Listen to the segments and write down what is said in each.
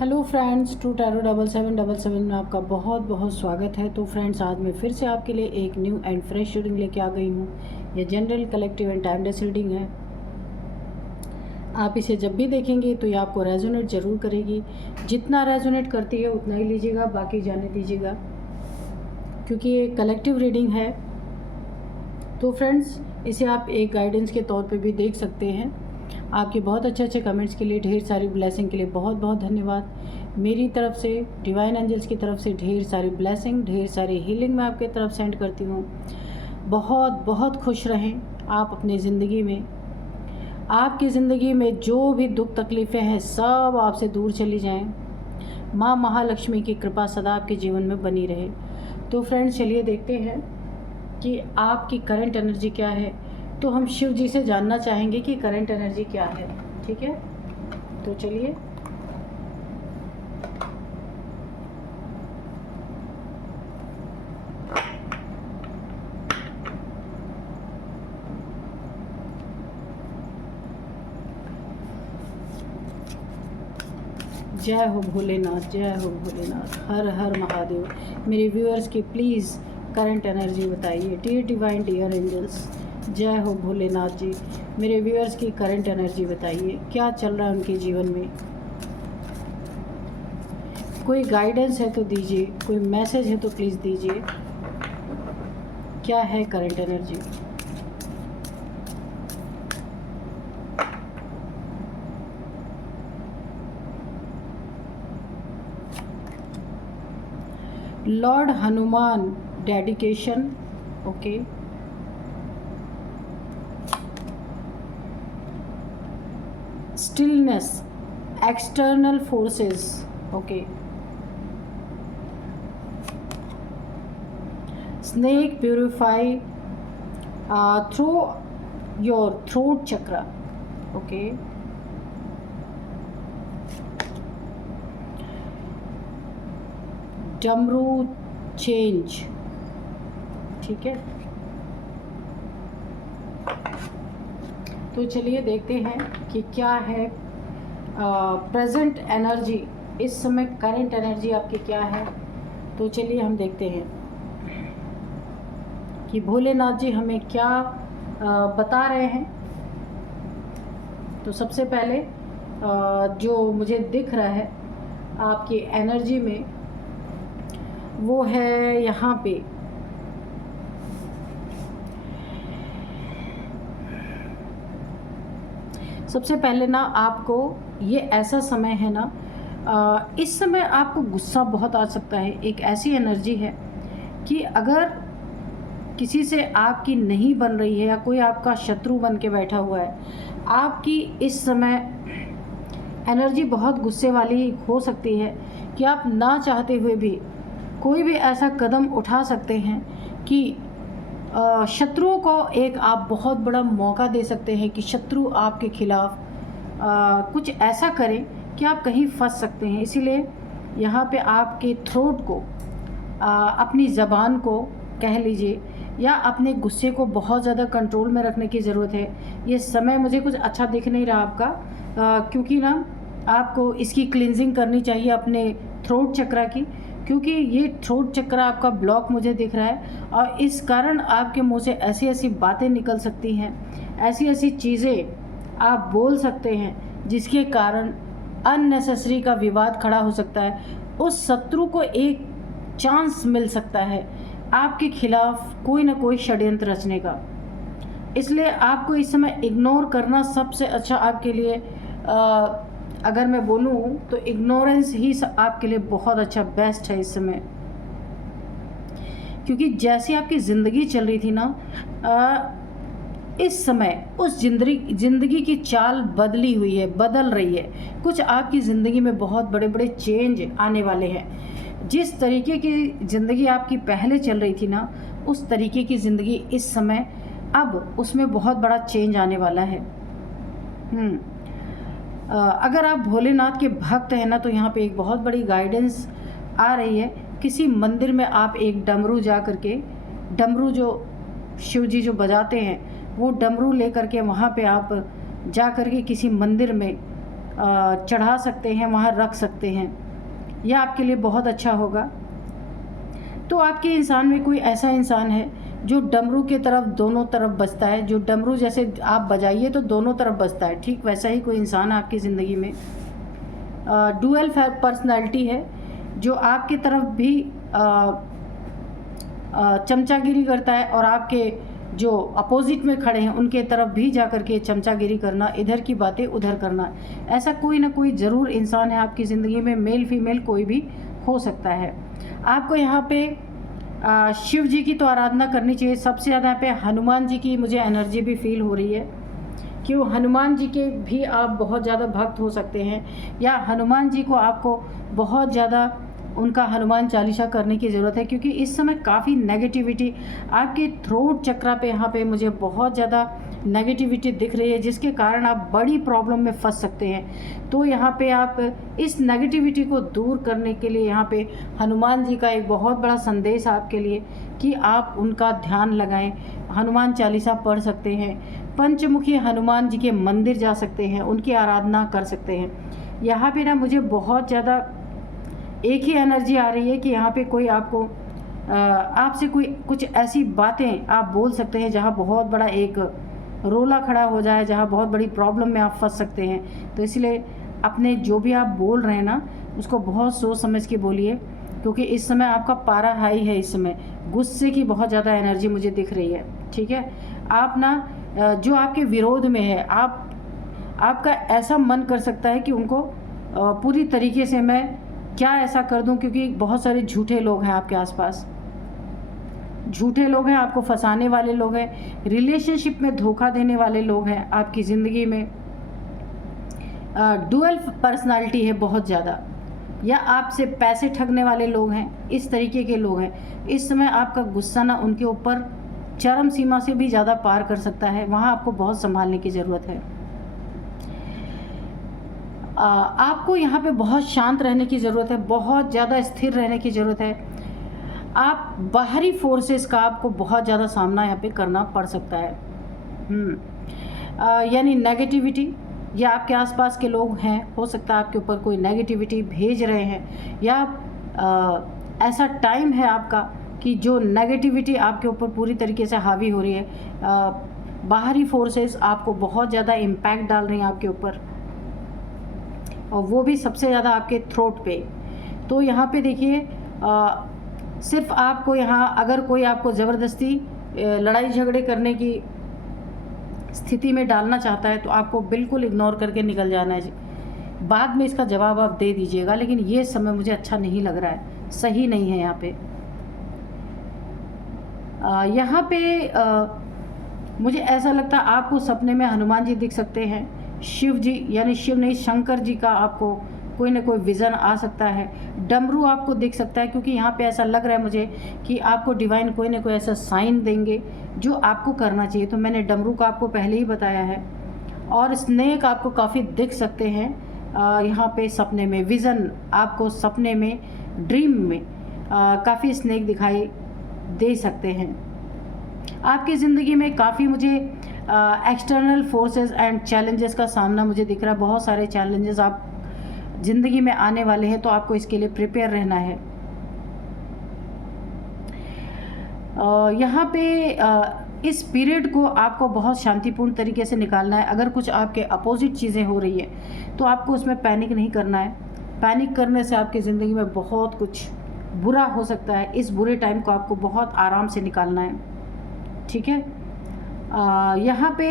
Hello friends, true tarot 7777 में आपका बहुत बहुत स्वागत है। तो फ्रेंड्स, आज मैं फिर से आपके लिए एक न्यू एंड फ्रेश रीडिंग लेके आ गई हूँ। यह general, collective and timeless reading है। आप इसे जब भी देखेंगे तो ये आपको रेजोनेट ज़रूर करेगी। जितना रेजोनेट करती है उतना ही लीजिएगा, बाकी जाने दीजिएगा, क्योंकि ये कलेक्टिव रीडिंग है। तो फ्रेंड्स, इसे आप एक गाइडेंस के तौर पे भी देख सकते हैं। आपके बहुत अच्छे अच्छे कमेंट्स के लिए, ढेर सारी ब्लेसिंग के लिए बहुत बहुत धन्यवाद। मेरी तरफ से, डिवाइन एंजल्स की तरफ से ढेर सारी ब्लेसिंग, ढेर सारी हीलिंग मैं आपके तरफ सेंड करती हूँ। बहुत बहुत खुश रहें आप अपनी ज़िंदगी में। आपकी ज़िंदगी में जो भी दुख तकलीफ़ें हैं सब आपसे दूर चली जाएं। माँ महालक्ष्मी की कृपा सदा आपके जीवन में बनी रहे। तो फ्रेंड्स, चलिए देखते हैं कि आपकी करंट एनर्जी क्या है। तो हम शिव जी से जानना चाहेंगे कि करंट एनर्जी क्या है। ठीक है, तो चलिए। जय हो भोलेनाथ, जय हो भोलेनाथ, हर हर महादेव। मेरे व्यूअर्स की प्लीज़ करंट एनर्जी बताइए। डियर डिवाइन, डियर एंजल्स, जय हो भोलेनाथ जी। मेरे व्यूअर्स की करंट एनर्जी बताइए, क्या चल रहा है उनके जीवन में। कोई गाइडेंस है तो दीजिए, कोई मैसेज है तो प्लीज़ दीजिए। क्या है current energy. Lord Hanuman, dedication, okay. Stillness, external forces, okay. Snake purify through your throat chakra, okay. डमरू चेंज, ठीक है। तो चलिए देखते हैं कि क्या है प्रेजेंट एनर्जी, इस समय करंट एनर्जी आपकी क्या है। तो चलिए हम देखते हैं कि भोलेनाथ जी हमें क्या बता रहे हैं। तो सबसे पहले जो मुझे दिख रहा है आपकी एनर्जी में, वो है यहाँ पे सबसे पहले ना आपको ये ऐसा समय है ना, इस समय आपको गुस्सा बहुत आ सकता है। एक ऐसी एनर्जी है कि अगर किसी से आपकी नहीं बन रही है या कोई आपका शत्रु बन के बैठा हुआ है, आपकी इस समय एनर्जी बहुत गुस्से वाली हो सकती है कि आप ना चाहते हुए भी कोई भी ऐसा कदम उठा सकते हैं कि शत्रुओं को एक आप बहुत बड़ा मौका दे सकते हैं कि शत्रु आपके खिलाफ कुछ ऐसा करें कि आप कहीं फंस सकते हैं। इसीलिए यहाँ पे आपके थ्रोट को, अपनी ज़बान को कह लीजिए, या अपने गुस्से को बहुत ज़्यादा कंट्रोल में रखने की ज़रूरत है। ये समय मुझे कुछ अच्छा दिख नहीं रहा आपका, क्योंकि ना आपको इसकी क्लिनजिंग करनी चाहिए अपने थ्रोट चक्रा की, क्योंकि ये थ्रोट चक्र आपका ब्लॉक मुझे दिख रहा है और इस कारण आपके मुंह से ऐसी ऐसी बातें निकल सकती हैं, ऐसी ऐसी चीज़ें आप बोल सकते हैं जिसके कारण अननेसेसरी का विवाद खड़ा हो सकता है। उस शत्रु को एक चांस मिल सकता है आपके खिलाफ कोई ना कोई षड्यंत्र रचने का। इसलिए आपको इस समय इग्नोर करना सबसे अच्छा आपके लिए, अगर मैं बोलूँ तो इग्नोरेंस ही आपके लिए बहुत अच्छा, बेस्ट है इस समय। क्योंकि जैसी आपकी ज़िंदगी चल रही थी ना, इस समय उस ज़िंदगी की चाल बदली हुई है, बदल रही है। कुछ आपकी ज़िंदगी में बहुत बड़े बड़े चेंज आने वाले हैं। जिस तरीके की ज़िंदगी आपकी पहले चल रही थी ना, उस तरीके की ज़िंदगी इस समय अब उसमें बहुत बड़ा चेंज आने वाला है। अगर आप भोलेनाथ के भक्त हैं ना, तो यहाँ पे एक बहुत बड़ी गाइडेंस आ रही है। किसी मंदिर में आप एक डमरू जा करके, डमरू जो शिव जी जो बजाते हैं, वो डमरू ले करके वहाँ पे आप जा करके किसी मंदिर में चढ़ा सकते हैं, वहाँ रख सकते हैं। यह आपके लिए बहुत अच्छा होगा। तो आपके इंसान में कोई ऐसा इंसान है जो डमरू के तरफ दोनों तरफ बजता है, जो डमरू जैसे आप बजाइए तो दोनों तरफ बजता है, ठीक वैसा ही कोई इंसान आपकी ज़िंदगी में डुअल पर्सनालिटी है, जो आपकी तरफ भी चमचागिरी करता है और आपके जो अपोजिट में खड़े हैं उनके तरफ भी जा कर के चमचागिरी करना, इधर की बातें उधर करना। ऐसा कोई ना कोई ज़रूर इंसान है आपकी ज़िंदगी में, मेल फीमेल कोई भी हो सकता है। आपको यहाँ पे शिव जी की तो आराधना करनी चाहिए। सबसे ज़्यादा यहाँ पे हनुमान जी की मुझे एनर्जी भी फील हो रही है कि वो हनुमान जी के भी आप बहुत ज़्यादा भक्त हो सकते हैं, या हनुमान जी को आपको बहुत ज़्यादा उनका हनुमान चालीसा करने की ज़रूरत है, क्योंकि इस समय काफ़ी नेगेटिविटी आपके थ्रोट चक्रा पे यहाँ पे मुझे बहुत ज़्यादा नेगेटिविटी दिख रही है, जिसके कारण आप बड़ी प्रॉब्लम में फंस सकते हैं। तो यहाँ पे आप इस नेगेटिविटी को दूर करने के लिए यहाँ पे हनुमान जी का एक बहुत बड़ा संदेश आपके लिए कि आप उनका ध्यान लगाएं, हनुमान चालीसा पढ़ सकते हैं, पंचमुखी हनुमान जी के मंदिर जा सकते हैं, उनकी आराधना कर सकते हैं। यहाँ पे ना मुझे बहुत ज़्यादा एक ही एनर्जी आ रही है कि यहाँ पे कोई आपको आपसे कोई कुछ ऐसी बातें आप बोल सकते हैं जहाँ बहुत बड़ा एक रोला खड़ा हो जाए, जहाँ बहुत बड़ी प्रॉब्लम में आप फंस सकते हैं। तो इसलिए अपने जो भी आप बोल रहे हैं ना, उसको बहुत सोच समझ के बोलिए, क्योंकि इस समय आपका पारा हाई है। इस समय गुस्से की बहुत ज़्यादा एनर्जी मुझे दिख रही है, ठीक है। आप ना जो आपके विरोध में है, आपका ऐसा मन कर सकता है कि उनको पूरी तरीके से मैं क्या ऐसा कर दूं, क्योंकि बहुत सारे झूठे लोग हैं आपके आसपास, झूठे लोग हैं, आपको फंसाने वाले लोग हैं, रिलेशनशिप में धोखा देने वाले लोग हैं आपकी ज़िंदगी में। डुअल पर्सनालिटी है बहुत ज़्यादा, या आपसे पैसे ठगने वाले लोग हैं, इस तरीके के लोग हैं। इस समय आपका गुस्सा ना उनके ऊपर चरम सीमा से भी ज़्यादा पार कर सकता है, वहाँ आपको बहुत संभालने की ज़रूरत है। आपको यहाँ पे बहुत शांत रहने की ज़रूरत है, बहुत ज़्यादा स्थिर रहने की ज़रूरत है। आप बाहरी फोर्सेस का आपको बहुत ज़्यादा सामना यहाँ पे करना पड़ सकता है। यानी नेगेटिविटी, या आपके आसपास के लोग हैं, हो सकता है आपके ऊपर कोई नेगेटिविटी भेज रहे हैं, या ऐसा टाइम है आपका कि जो नेगेटिविटी आपके ऊपर पूरी तरीके से हावी हो रही है। बाहरी फोर्सेस आपको बहुत ज़्यादा इम्पैक्ट डाल रही हैं आपके ऊपर, और वो भी सबसे ज़्यादा आपके थ्रोट पे। तो यहाँ पे देखिए, सिर्फ आपको यहाँ अगर कोई आपको ज़बरदस्ती लड़ाई झगड़े करने की स्थिति में डालना चाहता है, तो आपको बिल्कुल इग्नोर करके निकल जाना है। बाद में इसका जवाब आप दे दीजिएगा, लेकिन ये समय मुझे अच्छा नहीं लग रहा है, सही नहीं है यहाँ पे। यहाँ पे मुझे ऐसा लगता है आपको सपने में हनुमान जी दिख सकते हैं, शिव जी, यानी शिव नहीं शंकर जी का आपको कोई ना कोई विज़न आ सकता है, डमरू आपको दिख सकता है, क्योंकि यहाँ पे ऐसा लग रहा है मुझे कि आपको डिवाइन कोई ना कोई ऐसा साइन देंगे जो आपको करना चाहिए। तो मैंने डमरू का आपको पहले ही बताया है, और स्नेक आपको काफ़ी दिख सकते हैं यहाँ पे सपने में, विज़न आपको सपने में, ड्रीम में काफ़ी स्नेक दिखाई दे सकते हैं। आपकी ज़िंदगी में काफ़ी मुझे एक्सटर्नल फोर्सेस एंड चैलेंजेस का सामना मुझे दिख रहा है। बहुत सारे चैलेंजेस आप ज़िंदगी में आने वाले हैं, तो आपको इसके लिए प्रिपेयर रहना है। यहाँ पे इस पीरियड को आपको बहुत शांतिपूर्ण तरीके से निकालना है। अगर कुछ आपके अपोजिट चीज़ें हो रही है तो आपको उसमें पैनिक नहीं करना है। पैनिक करने से आपकी ज़िंदगी में बहुत कुछ बुरा हो सकता है। इस बुरे टाइम को आपको बहुत आराम से निकालना है, ठीक है। यहाँ पे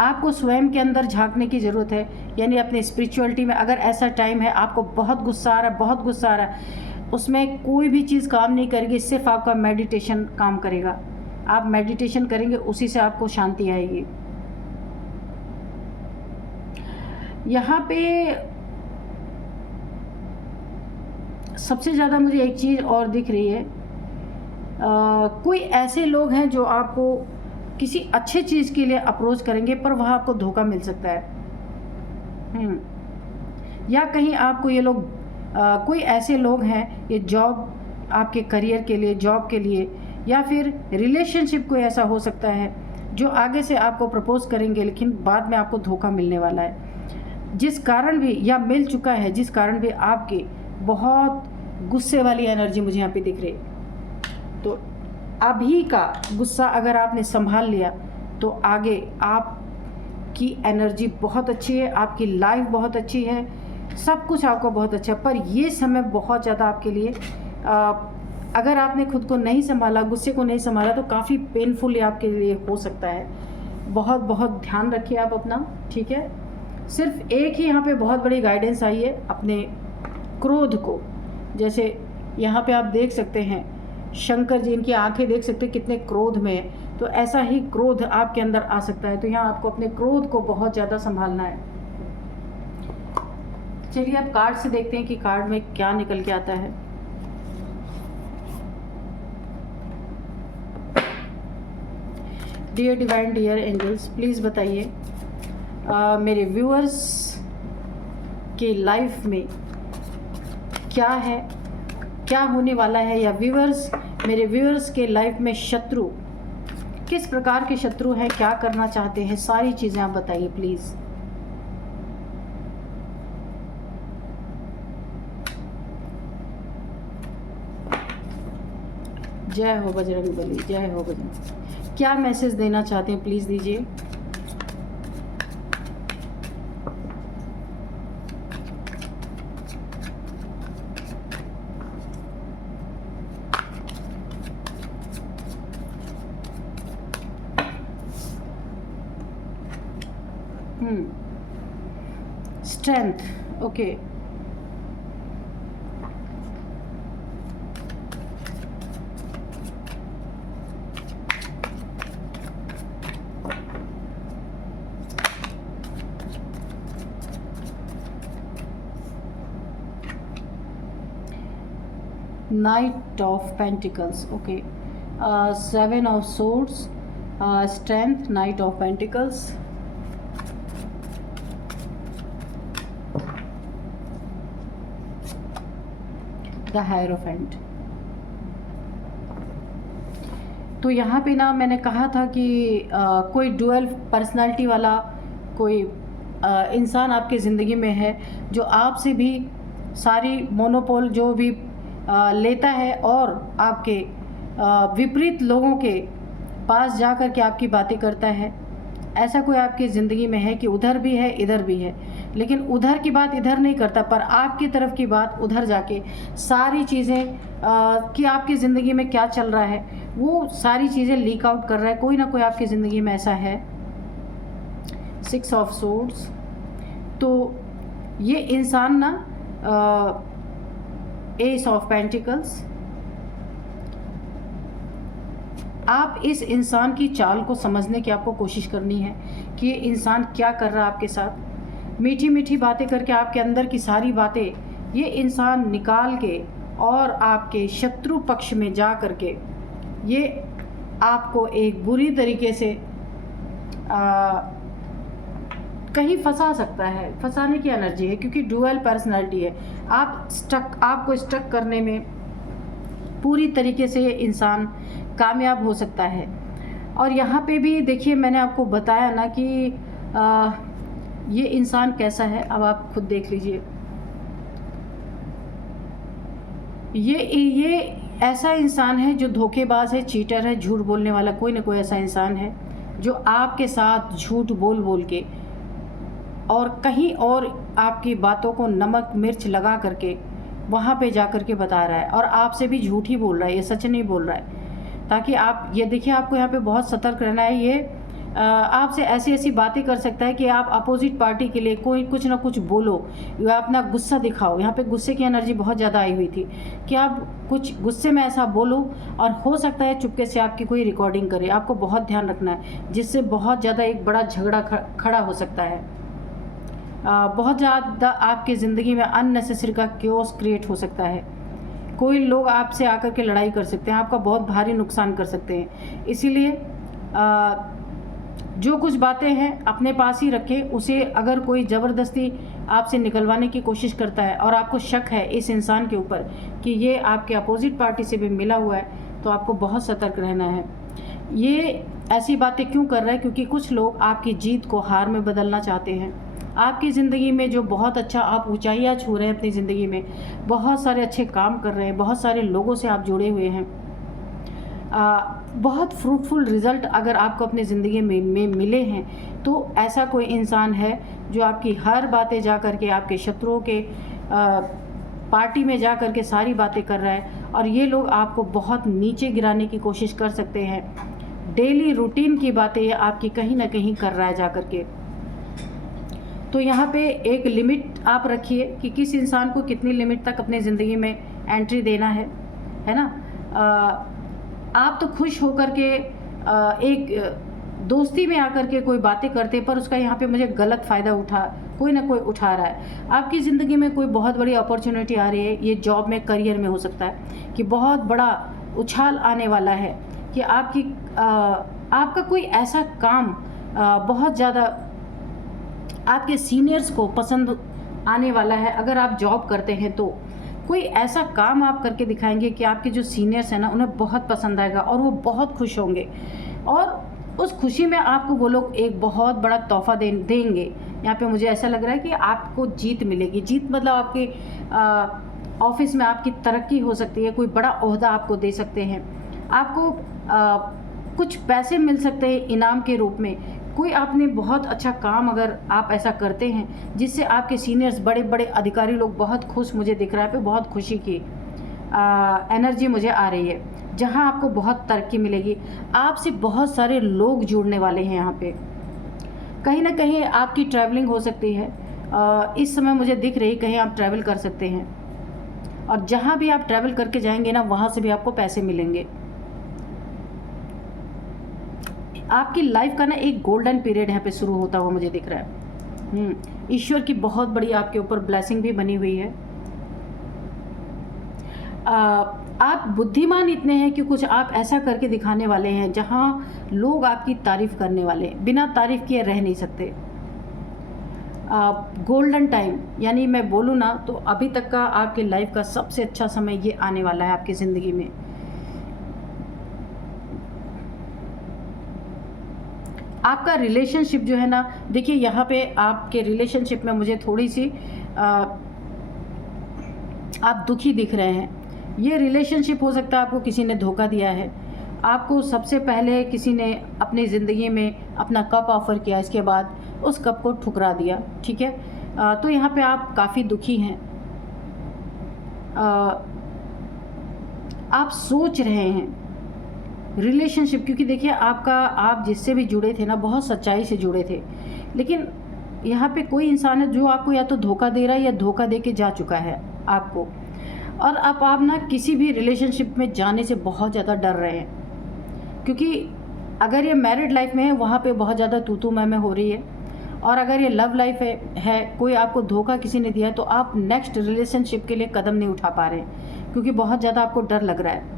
आपको स्वयं के अंदर झांकने की ज़रूरत है, यानी अपनी स्पिरिचुअलिटी में। अगर ऐसा टाइम है आपको बहुत गुस्सा आ रहा है, बहुत गुस्सा आ रहा है, उसमें कोई भी चीज़ काम नहीं करेगी, सिर्फ आपका मेडिटेशन काम करेगा। आप मेडिटेशन करेंगे, उसी से आपको शांति आएगी। यहाँ पे सबसे ज़्यादा मुझे एक चीज़ और दिख रही है, कोई ऐसे लोग हैं जो आपको किसी अच्छे चीज़ के लिए अप्रोच करेंगे, पर वहाँ आपको धोखा मिल सकता है। या कहीं आपको ये लोग कोई ऐसे लोग हैं, ये जॉब आपके करियर के लिए, जॉब के लिए, या फिर रिलेशनशिप कोई ऐसा हो सकता है जो आगे से आपको प्रपोज करेंगे, लेकिन बाद में आपको धोखा मिलने वाला है। जिस कारण भी, या मिल चुका है जिस कारण भी आपके बहुत गुस्से वाली एनर्जी मुझे यहाँ पे दिख रही है। तो अभी का गुस्सा अगर आपने संभाल लिया तो आगे आपकी एनर्जी बहुत अच्छी है, आपकी लाइफ बहुत अच्छी है, सब कुछ आपका बहुत अच्छा है। पर ये समय बहुत ज़्यादा आपके लिए अगर आपने खुद को नहीं संभाला, गुस्से को नहीं संभाला, तो काफ़ी पेनफुल आपके लिए हो सकता है। बहुत बहुत ध्यान रखिए आप अपना, ठीक है। सिर्फ एक ही यहाँ पे बहुत बड़ी गाइडेंस आई है, अपने क्रोध को, जैसे यहाँ पे आप देख सकते हैं शंकर जी, इनकी आंखें देख सकते हैं कितने क्रोध में है, तो ऐसा ही क्रोध आपके अंदर आ सकता है। तो यहाँ आपको अपने क्रोध को बहुत ज़्यादा संभालना है। चलिए आप कार्ड से देखते हैं कि कार्ड में क्या निकल के आता है। Dear divine, dear angels, please बताइए मेरे व्यूअर्स के लाइफ में क्या है, क्या होने वाला है, या मेरे व्यूअर्स के लाइफ में शत्रु किस प्रकार के शत्रु हैं, क्या करना चाहते हैं, सारी चीज़ें आप बताइए प्लीज़। जय हो बजरंग बली, जय हो बजरंग। क्या मैसेज देना चाहते हैं प्लीज़ दीजिए। Strength, okay. Knight of Pentacles, okay. Seven of Swords, Strength, Knight of Pentacles, the Hierophant। तो यहाँ पे ना मैंने कहा था कि कोई डुअल पर्सनालिटी वाला कोई इंसान आपकी ज़िंदगी में है, जो आपसे भी सारी मोनोपोल जो भी लेता है और आपके विपरीत लोगों के पास जा कर के आपकी बातें करता है। ऐसा कोई आपकी ज़िंदगी में है कि उधर भी है इधर भी है, लेकिन उधर की बात इधर नहीं करता, पर आपकी तरफ की बात उधर जाके सारी चीज़ें कि आपकी ज़िंदगी में क्या चल रहा है वो सारी चीज़ें लीक आउट कर रहा है। कोई ना कोई आपकी ज़िंदगी में ऐसा है। 6 ऑफ सोर्ड्स, तो ये इंसान ना एस ऑफ पेंटिकल्स, आप इस इंसान की चाल को समझने की आपको कोशिश करनी है कि ये इंसान क्या कर रहा है आपके साथ। मीठी मीठी बातें करके आपके अंदर की सारी बातें ये इंसान निकाल के और आपके शत्रु पक्ष में जा करके ये आपको एक बुरी तरीके से कहीं फंसा सकता है। फंसाने की एनर्जी है क्योंकि डुअल पर्सनालिटी है। आपको स्टक करने में पूरी तरीके से ये इंसान कामयाब हो सकता है। और यहाँ पे भी देखिए मैंने आपको बताया ना कि ये इंसान कैसा है, अब आप खुद देख लीजिए। ये ऐसा इंसान है जो धोखेबाज है, चीटर है, झूठ बोलने वाला। कोई ना कोई ऐसा इंसान है जो आपके साथ झूठ बोल बोल के और कहीं और आपकी बातों को नमक मिर्च लगा करके वहाँ पे जा कर के बता रहा है और आपसे भी झूठ ही बोल रहा है, ये सच नहीं बोल रहा है। ताकि आप ये देखिए, आपको यहाँ पे बहुत सतर्क रहना है। ये आपसे ऐसी ऐसी बातें कर सकता है कि आप अपोजिट पार्टी के लिए कोई कुछ ना कुछ बोलो या अपना गुस्सा दिखाओ। यहाँ पे गुस्से की एनर्जी बहुत ज़्यादा आई हुई थी कि आप कुछ गुस्से में ऐसा बोलो और हो सकता है चुपके से आपकी कोई रिकॉर्डिंग करे। आपको बहुत ध्यान रखना है, जिससे बहुत ज़्यादा एक बड़ा झगड़ा खड़ा हो सकता है। बहुत ज़्यादा आपकी ज़िंदगी में अननेसेसरी का क्योस क्रिएट हो सकता है। कोई लोग आपसे आकर के लड़ाई कर सकते हैं, आपका बहुत भारी नुकसान कर सकते हैं। इसीलिए जो कुछ बातें हैं अपने पास ही रखें। उसे अगर कोई ज़बरदस्ती आपसे निकलवाने की कोशिश करता है और आपको शक है इस इंसान के ऊपर कि ये आपके अपोजिट पार्टी से भी मिला हुआ है, तो आपको बहुत सतर्क रहना है। ये ऐसी बातें क्यों कर रहा है? क्योंकि कुछ लोग आपकी जीत को हार में बदलना चाहते हैं। आपकी ज़िंदगी में जो बहुत अच्छा आप ऊंचाइयां छू रहे हैं अपनी ज़िंदगी में, बहुत सारे अच्छे काम कर रहे हैं, बहुत सारे लोगों से आप जुड़े हुए हैं, बहुत फ्रूटफुल रिज़ल्ट अगर आपको अपनी ज़िंदगी में मिले हैं, तो ऐसा कोई इंसान है जो आपकी हर बातें जा कर के आपके शत्रुओं के पार्टी में जा कर के सारी बातें कर रहा है, और ये लोग आपको बहुत नीचे गिराने की कोशिश कर सकते हैं। डेली रूटीन की बातें आपकी कहीं ना कहीं कर रहा है जा कर के। तो यहाँ पे एक लिमिट आप रखिए कि किस इंसान को कितनी लिमिट तक अपनी ज़िंदगी में एंट्री देना है ना। आप तो खुश होकर के एक दोस्ती में आकर के कोई बातें करते, पर उसका यहाँ पे मुझे गलत फ़ायदा कोई ना कोई उठा रहा है। आपकी ज़िंदगी में कोई बहुत बड़ी अपॉर्चुनिटी आ रही है, ये जॉब में, करियर में हो सकता है कि बहुत बड़ा उछाल आने वाला है कि आपका कोई ऐसा काम बहुत ज़्यादा आपके सीनियर्स को पसंद आने वाला है। अगर आप जॉब करते हैं तो कोई ऐसा काम आप करके दिखाएंगे कि आपके जो सीनियर्स हैं ना, उन्हें बहुत पसंद आएगा और वो बहुत खुश होंगे, और उस खुशी में आपको वो लोग एक बहुत बड़ा तोहफा देंगे। यहाँ पे मुझे ऐसा लग रहा है कि आपको जीत मिलेगी। जीत मतलब आपके ऑफिस में आपकी तरक्की हो सकती है, कोई बड़ा ओहदा आपको दे सकते हैं, आपको कुछ पैसे मिल सकते हैं इनाम के रूप में। कोई आपने बहुत अच्छा काम अगर आप ऐसा करते हैं जिससे आपके सीनियर्स, बड़े बड़े अधिकारी लोग बहुत खुश, मुझे दिख रहा है पे बहुत खुशी की एनर्जी मुझे आ रही है, जहां आपको बहुत तरक्की मिलेगी। आपसे बहुत सारे लोग जुड़ने वाले हैं यहाँ पे। कहीं ना कहीं आपकी ट्रैवलिंग हो सकती है, इस समय मुझे दिख रही कहीं आप ट्रैवल कर सकते हैं, और जहाँ भी आप ट्रैवल करके जाएंगे ना, वहाँ से भी आपको पैसे मिलेंगे। आपकी लाइफ का ना एक गोल्डन पीरियड यहाँ पे शुरू होता हुआ मुझे दिख रहा है। ईश्वर की बहुत बड़ी आपके ऊपर ब्लेसिंग भी बनी हुई है। आप बुद्धिमान इतने हैं कि कुछ आप ऐसा करके दिखाने वाले हैं जहां लोग आपकी तारीफ करने वाले हैं, बिना तारीफ किए रह नहीं सकते। गोल्डन टाइम, यानी मैं बोलूँ ना तो अभी तक का आपके लाइफ का सबसे अच्छा समय ये आने वाला है आपकी ज़िंदगी में। आपका रिलेशनशिप जो है ना, देखिए यहाँ पे आपके रिलेशनशिप में मुझे थोड़ी सी आप दुखी दिख रहे हैं। ये रिलेशनशिप हो सकता है आपको किसी ने धोखा दिया है। आपको सबसे पहले किसी ने अपनी ज़िंदगी में अपना कप ऑफ़र किया, इसके बाद उस कप को ठुकरा दिया, ठीक है। तो यहाँ पे आप काफ़ी दुखी हैं। आप सोच रहे हैं रिलेशनशिप, क्योंकि देखिए आप जिससे भी जुड़े थे ना, बहुत सच्चाई से जुड़े थे, लेकिन यहाँ पे कोई इंसान है जो आपको या तो धोखा दे रहा है या धोखा दे के जा चुका है आपको, और आप ना किसी भी रिलेशनशिप में जाने से बहुत ज़्यादा डर रहे हैं। क्योंकि अगर ये मैरिड लाइफ में है, वहाँ पे बहुत ज़्यादा तू मैं हो रही है, और अगर ये लव लाइफ है कोई आपको धोखा किसी ने दिया है, तो आप नेक्स्ट रिलेशनशिप के लिए कदम नहीं उठा पा रहे हैं, क्योंकि बहुत ज़्यादा आपको डर लग रहा है।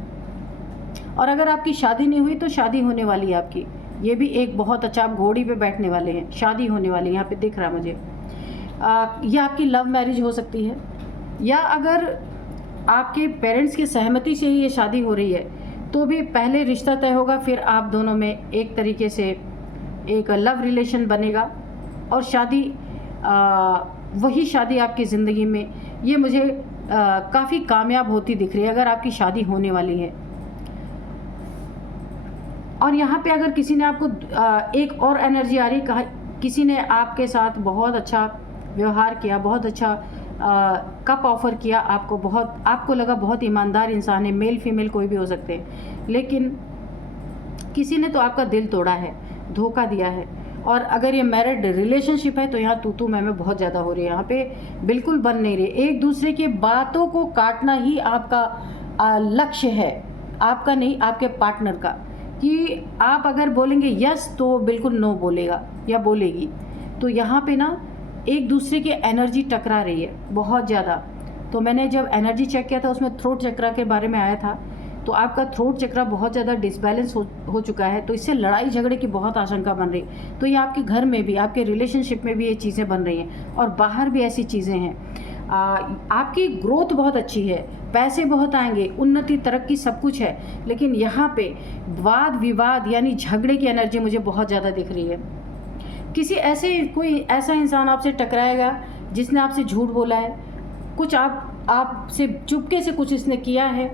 और अगर आपकी शादी नहीं हुई तो शादी होने वाली है आपकी, ये भी एक बहुत अच्छा, आप घोड़ी पे बैठने वाले हैं, शादी होने वाली है, यहाँ पे दिख रहा है मुझे। यह आपकी लव मैरिज हो सकती है, या अगर आपके पेरेंट्स की सहमति से ही ये शादी हो रही है तो भी पहले रिश्ता तय होगा, फिर आप दोनों में एक तरीके से एक लव रिलेशन बनेगा, और शादी वही शादी आपकी ज़िंदगी में ये मुझे काफ़ी कामयाब होती दिख रही है अगर आपकी शादी होने वाली है। और यहाँ पे अगर किसी ने आपको एक और एनर्जी आ रही, कहा किसी ने आपके साथ बहुत अच्छा व्यवहार किया, बहुत अच्छा कप ऑफ़र किया आपको, आपको लगा बहुत ईमानदार इंसान है, मेल फीमेल कोई भी हो सकते हैं, लेकिन किसी ने तो आपका दिल तोड़ा है, धोखा दिया है। और अगर ये मैरिड रिलेशनशिप है तो यहाँ तू मैं बहुत ज़्यादा हो रही है, यहाँ पे बिल्कुल बन नहीं रही। एक दूसरे की बातों को काटना ही आपका लक्ष्य है, आपका नहीं, आपके पार्टनर का, कि आप अगर बोलेंगे यस तो बिल्कुल नो बोलेगा या बोलेगी। तो यहाँ पे ना एक दूसरे की एनर्जी टकरा रही है बहुत ज़्यादा। तो मैंने जब एनर्जी चेक किया था उसमें थ्रोट चक्रा के बारे में आया था, तो आपका थ्रोट चक्रा बहुत ज़्यादा डिसबैलेंस हो चुका है, तो इससे लड़ाई झगड़े की बहुत आशंका बन रही। तो ये आपके घर में भी, आपके रिलेशनशिप में भी ये चीज़ें बन रही हैं, और बाहर भी ऐसी चीज़ें हैं। आपकी ग्रोथ बहुत अच्छी है, पैसे बहुत आएंगे, उन्नति तरक्की सब कुछ है, लेकिन यहाँ पे वाद विवाद यानी झगड़े की एनर्जी मुझे बहुत ज़्यादा दिख रही है। किसी ऐसे कोई ऐसा इंसान आपसे टकराएगा जिसने आपसे झूठ बोला है, कुछ आपसे चुपके से कुछ इसने किया है,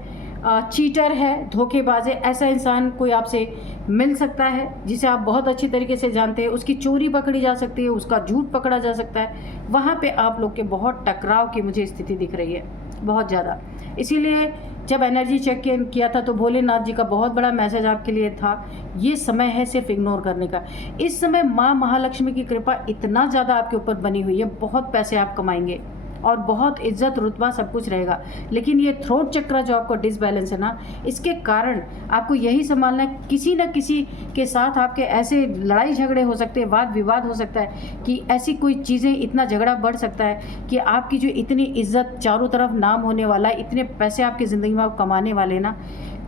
चीटर है, धोखेबाज है, ऐसा इंसान कोई आपसे मिल सकता है जिसे आप बहुत अच्छी तरीके से जानते हैं। उसकी चोरी पकड़ी जा सकती है, उसका झूठ पकड़ा जा सकता है। वहाँ पे आप लोग के बहुत टकराव की मुझे स्थिति दिख रही है, बहुत ज़्यादा। इसीलिए जब एनर्जी चेक किया था तो भोलेनाथ जी का बहुत बड़ा मैसेज आपके लिए था, ये समय है सिर्फ इग्नोर करने का। इस समय माँ महालक्ष्मी की कृपा इतना ज़्यादा आपके ऊपर बनी हुई है, बहुत पैसे आप कमाएंगे और बहुत इज्जत रुतबा सब कुछ रहेगा। लेकिन ये थ्रोट चक्र जो आपका डिसबैलेंस है ना, इसके कारण आपको यही संभालना है, किसी न किसी के साथ आपके ऐसे लड़ाई झगड़े हो सकते हैं, वाद विवाद हो सकता है कि ऐसी कोई चीज़ें, इतना झगड़ा बढ़ सकता है कि आपकी जो इतनी इज्जत चारों तरफ नाम होने वाला है, इतने पैसे आपकी ज़िंदगी में आप कमाने वाले ना,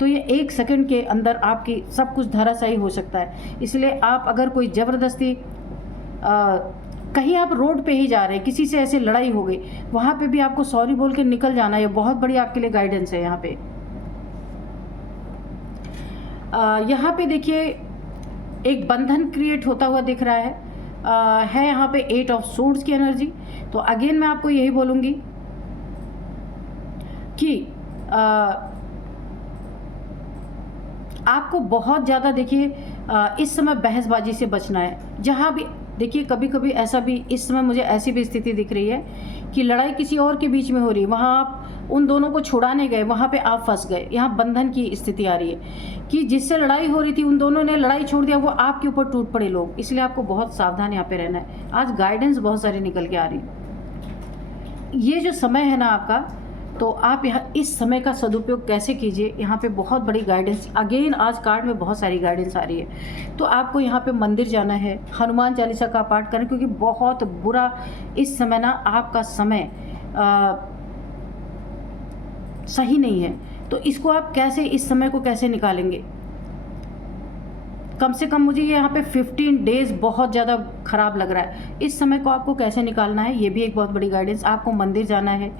तो ये 1 सेकंड के अंदर आपकी सब कुछ धराशायी हो सकता है। इसलिए आप अगर कोई ज़बरदस्ती कहीं आप रोड पे ही जा रहे हैं, किसी से ऐसे लड़ाई हो गई, वहाँ पे भी आपको सॉरी बोल के निकल जाना है। बहुत बड़ी आपके लिए गाइडेंस है यहाँ पे। यहाँ पे देखिए एक बंधन क्रिएट होता हुआ दिख रहा है यहाँ पे 8 ऑफ सोर्ड्स की एनर्जी। तो अगेन मैं आपको यही बोलूँगी कि आपको बहुत ज़्यादा देखिए इस समय बहसबाजी से बचना है। जहाँ भी देखिए कभी कभी ऐसा भी, इस समय मुझे ऐसी भी स्थिति दिख रही है कि लड़ाई किसी और के बीच में हो रही है, वहाँ आप उन दोनों को छुड़ाने गए, वहाँ पे आप फंस गए। यहाँ बंधन की स्थिति आ रही है कि जिससे लड़ाई हो रही थी उन दोनों ने लड़ाई छोड़ दिया, वो आपके ऊपर टूट पड़े लोग। इसलिए आपको बहुत सावधान यहाँ पे रहना है। आज गाइडेंस बहुत सारी निकल के आ रही है। ये जो समय है ना आपका, तो आप यहाँ इस समय का सदुपयोग कैसे कीजिए, यहाँ पे बहुत बड़ी गाइडेंस। अगेन आज कार्ड में बहुत सारी गाइडेंस आ रही है। तो आपको यहाँ पे मंदिर जाना है, हनुमान चालीसा का पाठ करें, क्योंकि बहुत बुरा इस समय ना आपका समय सही नहीं है। तो इसको आप कैसे, इस समय को कैसे निकालेंगे? कम से कम मुझे यहाँ पे 15 डेज बहुत ज़्यादा ख़राब लग रहा है। इस समय को आपको कैसे निकालना है, ये भी एक बहुत बड़ी गाइडेंस। आपको मंदिर जाना है,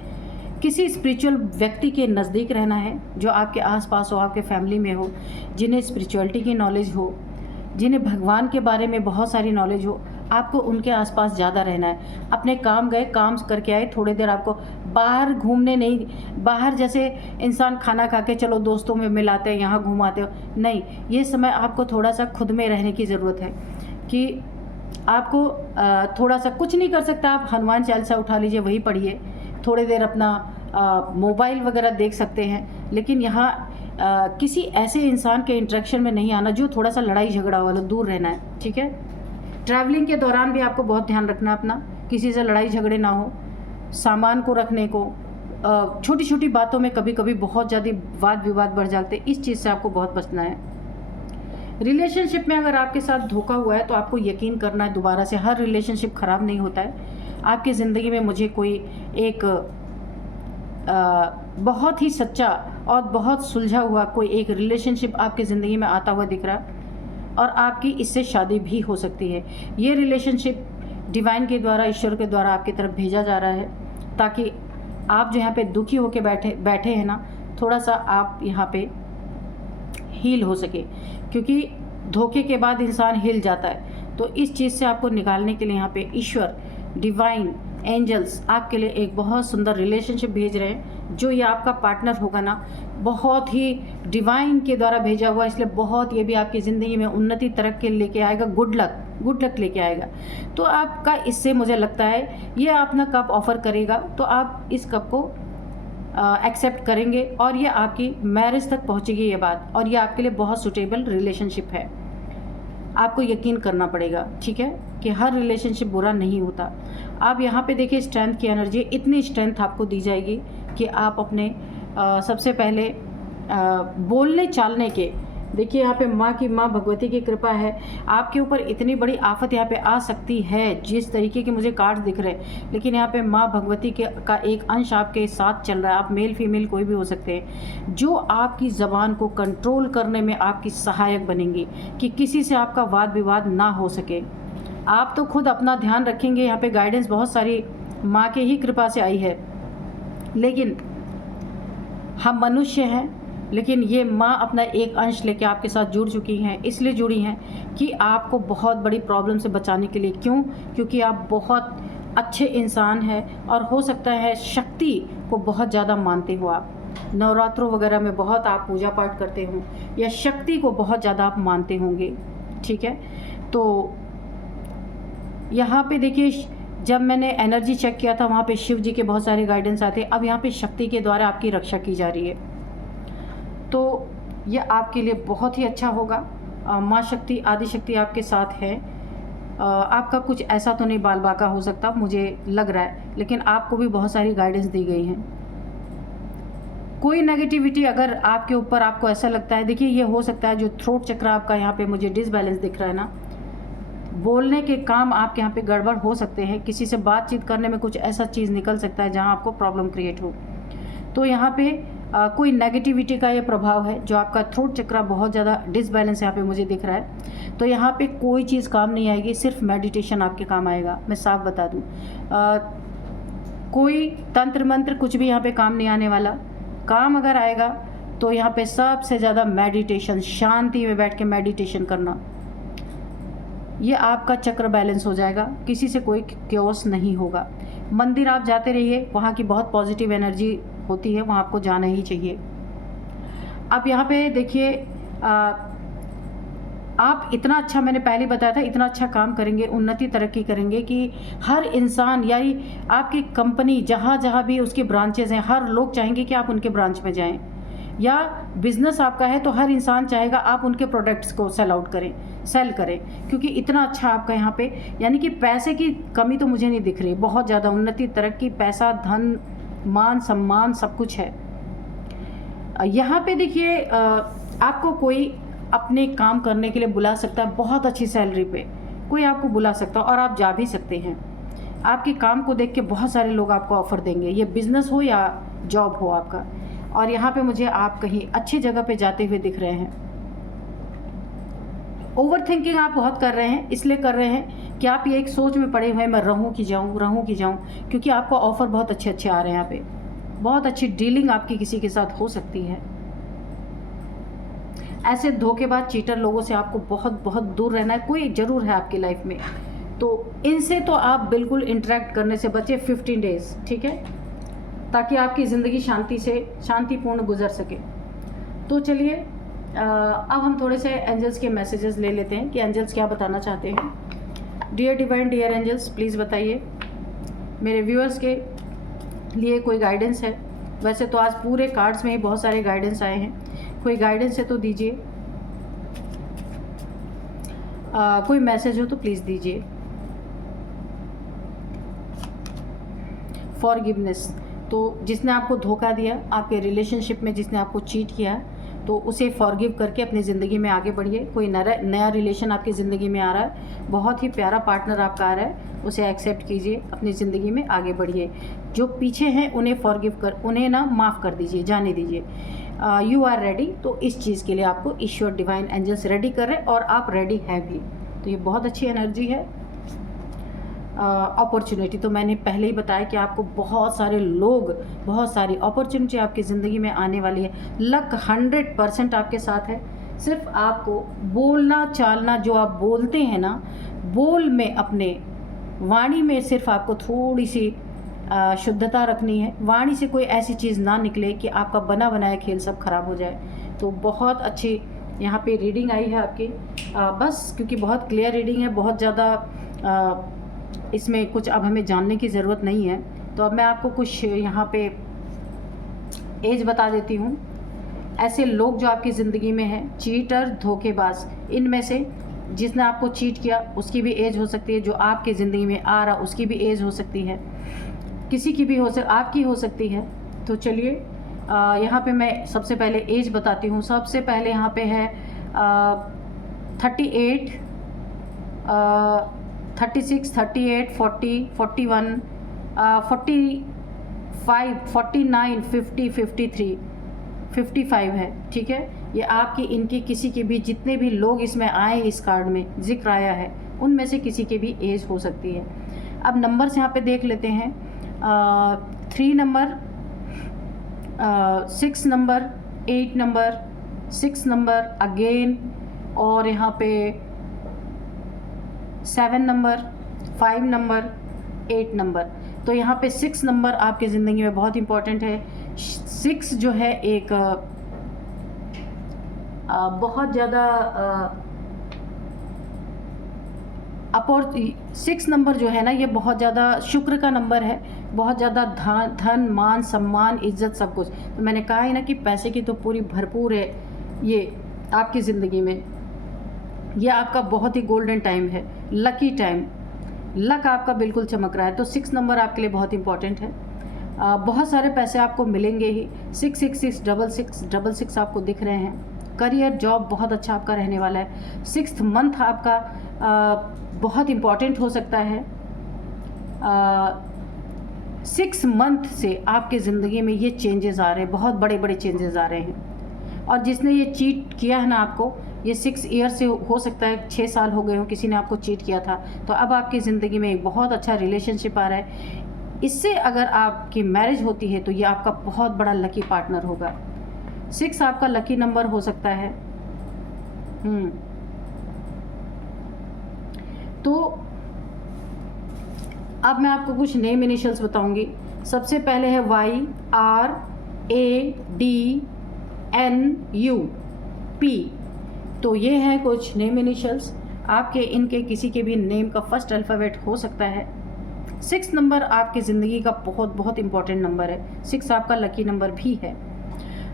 किसी स्पिरिचुअल व्यक्ति के नज़दीक रहना है जो आपके आसपास हो, आपके फैमिली में हो, जिन्हें स्पिरिचुअलिटी की नॉलेज हो, जिन्हें भगवान के बारे में बहुत सारी नॉलेज हो। आपको उनके आसपास ज़्यादा रहना है। अपने काम गए, काम करके आए, थोड़ी देर आपको बाहर घूमने नहीं, बाहर जैसे इंसान खाना खा के चलो दोस्तों में मिलाते हैं, यहाँ घुमाते हो, नहीं। ये समय आपको थोड़ा सा खुद में रहने की ज़रूरत है कि आपको थोड़ा सा, कुछ नहीं कर सकता आप हनुमान चालीसा उठा लीजिए, वही पढ़िए, थोड़ी देर अपना मोबाइल वगैरह देख सकते हैं। लेकिन यहाँ किसी ऐसे इंसान के इंटरेक्शन में नहीं आना जो थोड़ा सा लड़ाई झगड़ा वाला, दूर रहना है, ठीक है। ट्रैवलिंग के दौरान भी आपको बहुत ध्यान रखना अपना, किसी से लड़ाई झगड़े ना हो। सामान को रखने को, छोटी छोटी बातों में कभी कभी बहुत ज़्यादा वाद विवाद बढ़ जाते हैं, इस चीज़ से आपको बहुत बचना है। रिलेशनशिप में अगर आपके साथ धोखा हुआ है तो आपको यकीन करना है दोबारा से। हर रिलेशनशिप ख़राब नहीं होता है। आपकी ज़िंदगी में मुझे कोई एक बहुत ही सच्चा और बहुत सुलझा हुआ कोई एक रिलेशनशिप आपकी ज़िंदगी में आता हुआ दिख रहा है, और आपकी इससे शादी भी हो सकती है। ये रिलेशनशिप डिवाइन के द्वारा, ईश्वर के द्वारा आपकी तरफ भेजा जा रहा है, ताकि आप जो यहाँ पे दुखी होके बैठे हैं ना, थोड़ा सा आप यहाँ पे हील हो सके, क्योंकि धोखे के बाद इंसान हिल जाता है। तो इस चीज़ से आपको निकालने के लिए यहाँ पे ईश्वर, डिवाइन, एंजल्स आपके लिए एक बहुत सुंदर रिलेशनशिप भेज रहे हैं। जो ये आपका पार्टनर होगा ना, बहुत ही डिवाइन के द्वारा भेजा हुआ, इसलिए बहुत, ये भी आपकी ज़िंदगी में उन्नति तरक्की लेके आएगा, गुड लक लेके आएगा। तो आपका इससे मुझे लगता है ये अपना कप ऑफ़र करेगा, तो आप इस कप को एक्सेप्ट करेंगे और ये आपकी मैरिज तक पहुंचेगी ये बात, और ये आपके लिए बहुत सूटेबल रिलेशनशिप है। आपको यकीन करना पड़ेगा, ठीक है, कि हर रिलेशनशिप बुरा नहीं होता। आप यहाँ पे देखिए स्ट्रेंथ की एनर्जी, इतनी स्ट्रेंथ आपको दी जाएगी कि आप अपने सबसे पहले बोलने चालने के, देखिए यहाँ पे माँ भगवती की कृपा है आपके ऊपर। इतनी बड़ी आफत यहाँ पे आ सकती है, जिस तरीके के मुझे कार्ड दिख रहे हैं, लेकिन यहाँ पे माँ भगवती का एक अंश आपके साथ चल रहा है। आप मेल फीमेल कोई भी हो सकते हैं, जो आपकी ज़बान को कंट्रोल करने में आपकी सहायक बनेंगी कि किसी से आपका वाद विवाद ना हो सके। आप तो खुद अपना ध्यान रखेंगे। यहाँ पे गाइडेंस बहुत सारी माँ के ही कृपा से आई है, लेकिन हम मनुष्य हैं, लेकिन ये माँ अपना एक अंश लेके आपके साथ जुड़ चुकी हैं। इसलिए जुड़ी हैं कि आपको बहुत बड़ी प्रॉब्लम से बचाने के लिए। क्यों? क्योंकि आप बहुत अच्छे इंसान हैं और हो सकता है शक्ति को बहुत ज़्यादा मानते हो आप। नवरात्रों वगैरह में बहुत आप पूजा पाठ करते हो या शक्ति को बहुत ज़्यादा आप मानते होंगे। ठीक है, तो यहाँ पे देखिए, जब मैंने एनर्जी चेक किया था वहाँ पे शिव जी के बहुत सारे गाइडेंस आते। अब यहाँ पे शक्ति के द्वारा आपकी रक्षा की जा रही है, तो ये आपके लिए बहुत ही अच्छा होगा। माँ शक्ति, आदि शक्ति आपके साथ है। आपका कुछ ऐसा तो नहीं बाल बाका हो सकता, मुझे लग रहा है, लेकिन आपको भी बहुत सारी गाइडेंस दी गई हैं। कोई नेगेटिविटी अगर आपके ऊपर आपको ऐसा लगता है, देखिए ये हो सकता है जो थ्रोट चक्र आपका यहाँ पे मुझे डिसबैलेंस दिख रहा है ना, बोलने के काम आपके यहाँ पे गड़बड़ हो सकते हैं। किसी से बातचीत करने में कुछ ऐसा चीज़ निकल सकता है जहाँ आपको प्रॉब्लम क्रिएट हो। तो यहाँ पे कोई नेगेटिविटी का ये प्रभाव है जो आपका थ्रोट चक्र बहुत ज़्यादा डिसबैलेंस यहाँ पे मुझे दिख रहा है। तो यहाँ पे कोई चीज़ काम नहीं आएगी, सिर्फ मेडिटेशन आपके काम आएगा। मैं साफ बता दूँ, कोई तंत्र मंत्र कुछ भी यहाँ पे काम नहीं आने वाला। काम अगर आएगा तो यहाँ पे सबसे ज़्यादा मेडिटेशन, शांति में बैठ के मेडिटेशन करना, ये आपका चक्र बैलेंस हो जाएगा। किसी से कोई क्योस नहीं होगा। मंदिर आप जाते रहिए, वहाँ की बहुत पॉजिटिव एनर्जी होती है, वहाँ आपको जाना ही चाहिए। अब यहाँ पे देखिए, आप इतना अच्छा, मैंने पहले बताया था, इतना अच्छा काम करेंगे, उन्नति तरक्की करेंगे कि हर इंसान, यानी आपकी कंपनी जहाँ जहाँ भी उसके ब्रांचेज हैं, हर लोग चाहेंगे कि आप उनके ब्रांच में जाएं। या बिज़नेस आपका है तो हर इंसान चाहेगा आप उनके प्रोडक्ट्स को सेल करें, क्योंकि इतना अच्छा आपका यहाँ पे, यानी कि पैसे की कमी तो मुझे नहीं दिख रही। बहुत ज़्यादा उन्नति, तरक्की, पैसा, धन, मान सम्मान सब कुछ है। यहाँ पे देखिए, आपको कोई अपने काम करने के लिए बुला सकता है, बहुत अच्छी सैलरी पे कोई आपको बुला सकता है और आप जा भी सकते हैं। आपके काम को देख के बहुत सारे लोग आपको ऑफ़र देंगे, ये बिज़नेस हो या जॉब हो आपका। और यहाँ पे मुझे आप कहीं अच्छी जगह पे जाते हुए दिख रहे हैं। ओवर थिंकिंग आप बहुत कर रहे हैं, इसलिए कर रहे हैं कि आप ये एक सोच में पड़े हुए हैं, मैं रहूं कि जाऊं, क्योंकि आपको ऑफ़र बहुत अच्छे अच्छे आ रहे हैं। यहाँ पे बहुत अच्छी डीलिंग आपकी किसी के साथ हो सकती है। ऐसे धोखेबाज, चीटर लोगों से आपको बहुत बहुत दूर रहना है। कोई ज़रूर है आपकी लाइफ में, तो इनसे तो आप बिल्कुल इंटरेक्ट करने से बचे 15 डेज़, ठीक है, ताकि आपकी ज़िंदगी शांतिपूर्ण गुजर सके। तो चलिए, अब हम थोड़े से एंजल्स के मैसेजेस ले लेते हैं कि एंजल्स क्या बताना चाहते हैं। Dear divine, dear angels, please बताइए, मेरे व्यूअर्स के लिए कोई गाइडेंस है। वैसे तो आज पूरे कार्ड्स में ही बहुत सारे गाइडेंस आए हैं, कोई गाइडेंस है तो दीजिए। कोई मैसेज हो तो प्लीज़ दीजिए। फॉरगिवनेस, तो जिसने आपको धोखा दिया, आपके रिलेशनशिप में जिसने आपको चीट किया, तो उसे फॉरगिव करके अपनी ज़िंदगी में आगे बढ़िए। कोई नया रिलेशन आपकी ज़िंदगी में आ रहा है, बहुत ही प्यारा पार्टनर आपका आ रहा है, उसे एक्सेप्ट कीजिए, अपनी ज़िंदगी में आगे बढ़िए। जो पीछे हैं उन्हें ना माफ़ कर दीजिए, जाने दीजिए। यू आर रेडी, तो इस चीज़ के लिए आपको ईश्वर डिवाइन एंजल्स रेडी कर रहे हैं और आप रेडी हैं भी, तो ये बहुत अच्छी एनर्जी है। अपॉर्चुनिटी, तो मैंने पहले ही बताया कि आपको बहुत सारे लोग, बहुत सारी अपॉर्चुनिटी आपकी ज़िंदगी में आने वाली है। लक 100% आपके साथ है। सिर्फ आपको बोलना चालना, जो आप बोलते हैं ना, बोल में, अपने वाणी में सिर्फ आपको थोड़ी सी शुद्धता रखनी है। वाणी से कोई ऐसी चीज़ ना निकले कि आपका बना बनाया खेल सब खराब हो जाए। तो बहुत अच्छी यहाँ पे रीडिंग आई है आपकी। बस क्योंकि बहुत क्लियर रीडिंग है, बहुत ज़्यादा इसमें कुछ अब हमें जानने की ज़रूरत नहीं है। तो अब मैं आपको कुछ यहाँ पे एज बता देती हूँ। ऐसे लोग जो आपकी ज़िंदगी में हैं, चीटर, धोखेबाज, इनमें से जिसने आपको चीट किया उसकी भी एज हो सकती है, जो आपकी ज़िंदगी में आ रहा उसकी भी एज हो सकती है, किसी की भी आपकी हो सकती है। तो चलिए, यहाँ पे मैं सबसे पहले एज बताती हूँ। सबसे पहले यहाँ पे है 38, 36, 38, 40, 41, 45, 49, 50, 53, 55 है, ठीक है। ये आपकी, इनकी, किसी के भी, जितने भी लोग इसमें आए, इस कार्ड में जिक्र आया है, उनमें से किसी की भी एज हो सकती है। अब नंबर्स यहाँ पे देख लेते हैं। 3 number, 6 number, 8 number, 6 number again, और यहाँ पे 7 नंबर, 5 नंबर, 8 नंबर। तो यहाँ पे 6 नंबर आपकी ज़िंदगी में बहुत इम्पॉर्टेंट है। 6 जो है एक बहुत ज़्यादा 6 नंबर जो है ना, ये बहुत ज़्यादा शुक्र का नंबर है, बहुत ज़्यादा धन मान सम्मान इज्जत सब कुछ। तो मैंने कहा ही ना कि पैसे की तो पूरी भरपूर है ये आपकी ज़िंदगी में। ये आपका बहुत ही गोल्डन टाइम है, लकी टाइम, लक आपका बिल्कुल चमक रहा है। तो 6 नंबर आपके लिए बहुत इंपॉर्टेंट है। बहुत सारे पैसे आपको मिलेंगे ही। 66666 आपको दिख रहे हैं। करियर जॉब बहुत अच्छा आपका रहने वाला है। 6th मंथ आपका बहुत इम्पॉर्टेंट हो सकता है। 6 मंथ से आपकी ज़िंदगी में ये चेंजेस आ रहे हैं, बहुत बड़े बड़े चेंजेस आ रहे हैं। और जिसने ये चीट किया है ना आपको, ये 6 ईयर से हो सकता है 6 साल हो गए हो किसी ने आपको चीट किया था, तो अब आपकी ज़िंदगी में एक बहुत अच्छा रिलेशनशिप आ रहा है। इससे अगर आपकी मैरिज होती है तो ये आपका बहुत बड़ा लकी पार्टनर होगा। 6 आपका लकी नंबर हो सकता है। तो अब मैं आपको कुछ नेम इनिशियल्स बताऊंगी। सबसे पहले है YRADNUP। तो ये है कुछ नेम इनिशियल्स आपके, इनके किसी के भी नेम का फर्स्ट अल्फ़ाबेट हो सकता है। 6 नंबर आपकी ज़िंदगी का बहुत बहुत इंपॉर्टेंट नंबर है। 6 आपका लकी नंबर भी है।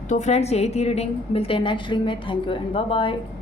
तो फ्रेंड्स, यही थी रीडिंग। मिलते हैं नेक्स्ट रीडिंग में। Thank you and bye bye.